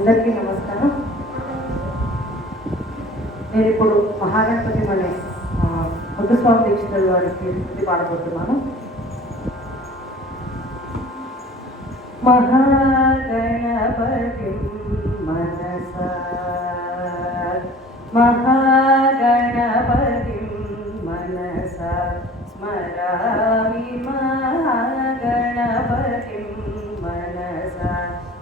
అందరికీ నమస్కారం. నేను ఇప్పుడు మహాగణపతి అనే ముద్దుస్వామి దీక్షితుల వారికి స్థుతి పాడబోతున్నాను. మహాగణపతి మనసా మహాగణపతి మనసా స్మరామి మహాగణపతి మనసా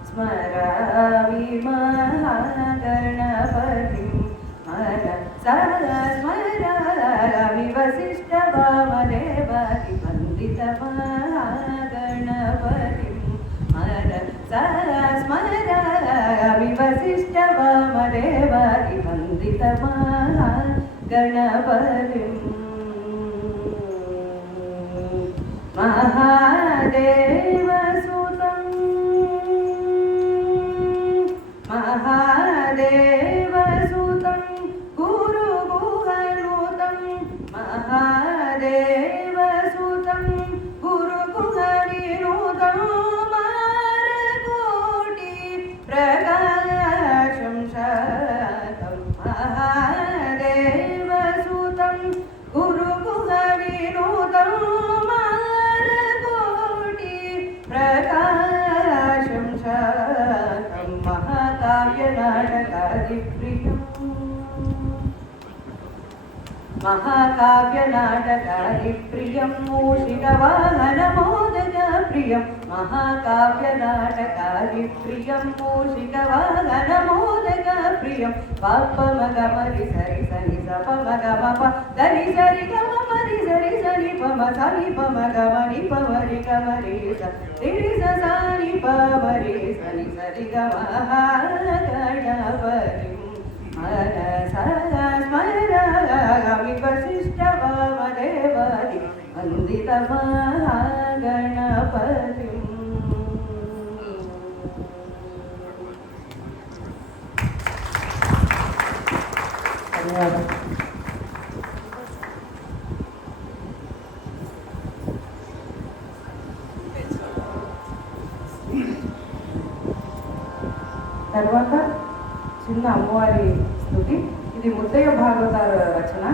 స్మరామి మహాగణపతి మనసా స్మరామి వసిష్ఠ వామదేవాది వందిత మహాగణపతి మనసా స్మరామి వసిష్ఠ వామదేవాది వందిత మహాగణపతి మహాదేవసుతం మహాదేవసుతం గురుగుహనుతం మహాదేవసుతం గురుగుహవినుతం మారకోటి ప్రకాశం శాతం మహాదేవసుతం గురుగుహవినుతం ప్రకాశం శాతం మహాకావ్యనాటకాది ప్రియం మూషికవాహన మోదక ప్రియం మహాకావ్యనాటకాది ప్రియం మూషికవాహన మోదక ప్రియం పాపమగ మరి సరి సని సపమగ మప దని సరి గమ మరి సరి సని పమ సని పమగ మని పమరి గమరి సరి సని పమరి సని సరి గమ గణపతి స్మరామి వసిష్ఠ వామదేవాది వందిత మహాగణపతి. ధన్యవాదాలు. తర్వాత చిన్న అమ్మవారి స్థుతి. ఇది ముద్దయ్య భాగవతార రచన.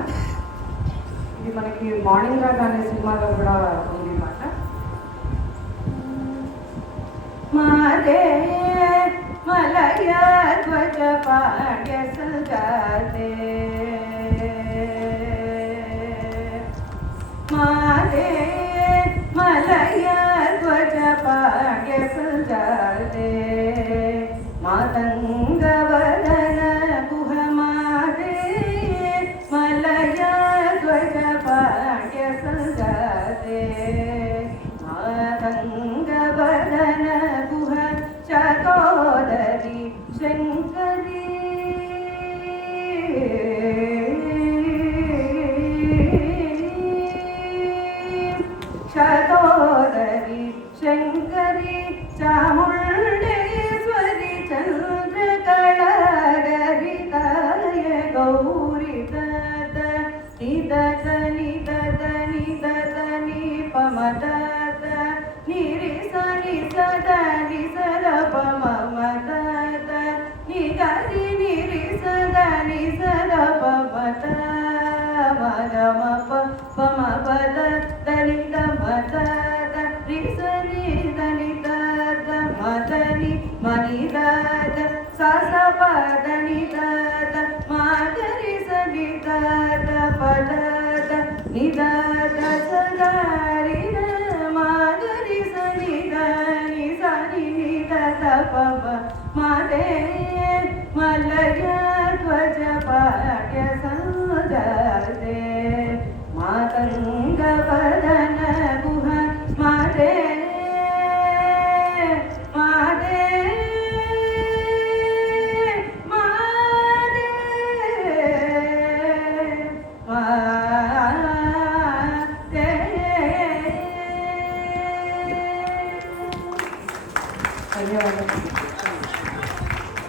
ఇది మనకి మార్నింగ్ రాగ్ అనే సినిమాలో కూడా ఉంది మాట. మాదే మలయ ధ్వజ పాడ్య సంజాతే మాదే మలయ ధ్వజ పాడ్య సంజాతే మాతంగవదన గుహమాదే మలయ ధ్వజ పాడ్య సంజాతే మాతంగవదన గుహ చకోదరి శంకరీ చకోదరి శంకరీ చాముండేశ్వరి చంద్రకళాగరితాయ గౌరీ దద నిదత నిదత నిదత నిపమదత నిరిస నిసద నిసర పమమదత నిగరి నిరిసద నిసర పమద మగమప పమపద దనిద మదత రిసని దనిద మదని మనిదాద ససపద నిదాద మాగరి సనిదాద పదద నిదాద సదారిన మాగరి సనిదని సని నిదత పవ మాదే మలయ ధ్వజ పాడ్య సంజాతే మాతంగవదన గుహ మాదే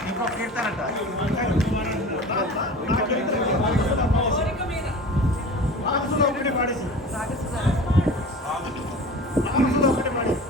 ఇంకో కీర్తనంట ఒకటి పాడేసి ఒకటి పాడేసి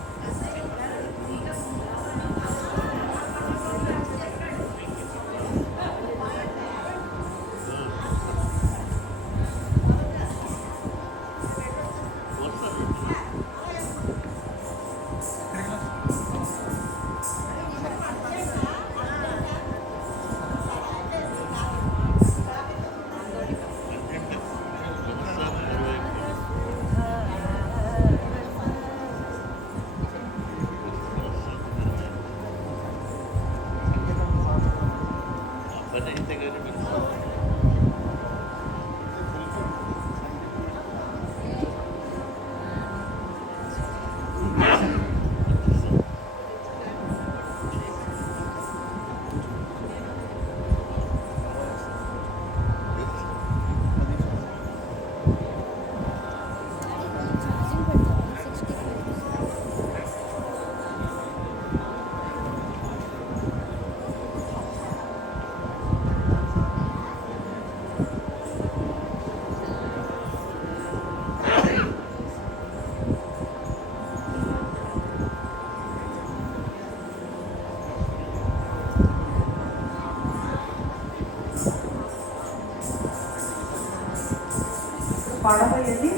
పాడబోయేది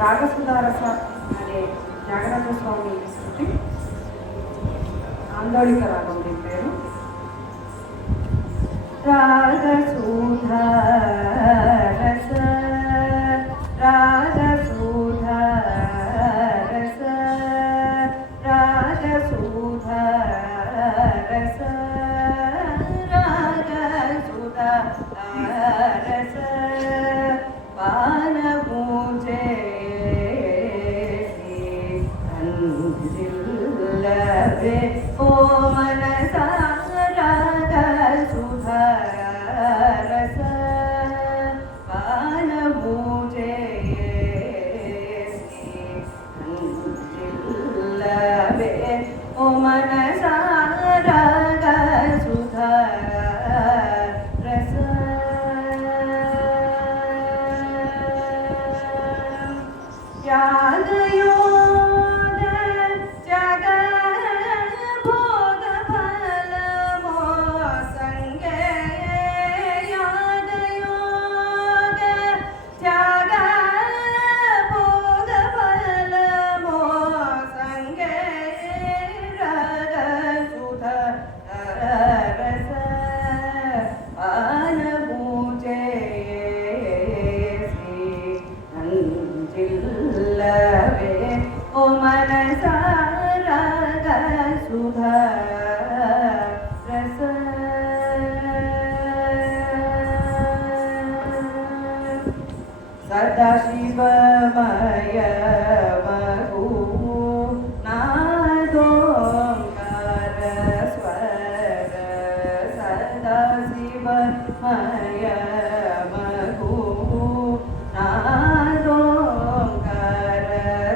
రాగసుధారస అనే త్యాగరాజ స్వామి కృతి. ఆందోళిక రాగం దీని పేరు. రాగసుధారస రాగసుధారస రాగసుధారస రాగసుధారస పానపూజేసి అంజిల్లవే ఓ మనసా రాగసుధారస పానపూజేసి అంజిల్లవే ఓ మనసా రాగసుధారస యాగయోగ జగ భోగ ఫలమో సంగే యాగయోగ జగ భోగ ఫలమో సంగే రాగసుధారస పానపూజేసి అంజిల్లవే ఓ మనసా రాగసుధారస సదాశివమయ మగు నాదోంకార స్వర సదాశివమయ మగు నాదోంకార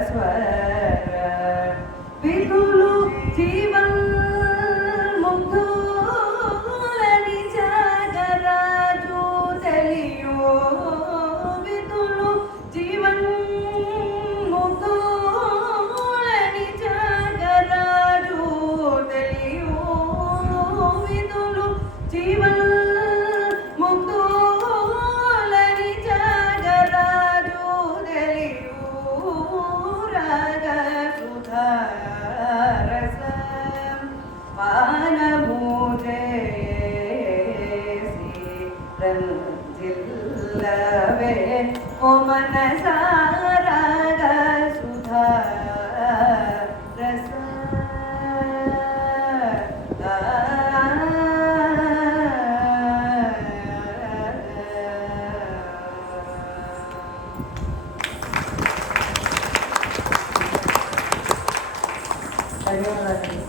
స్వర విధులు జీవన్ ముగ్ధులని జగరాజు తెలియో విధులు జీవన్ ముగ్ధులని జగరాజు తెలియో విధులు జీవన్ ముగ్ధులని జగరాజు తెలియో రాగసుధారస పానపూజేసి రంజిల్లవే ఓ మనసా రాగసుధారస ధన్యవాదాలు.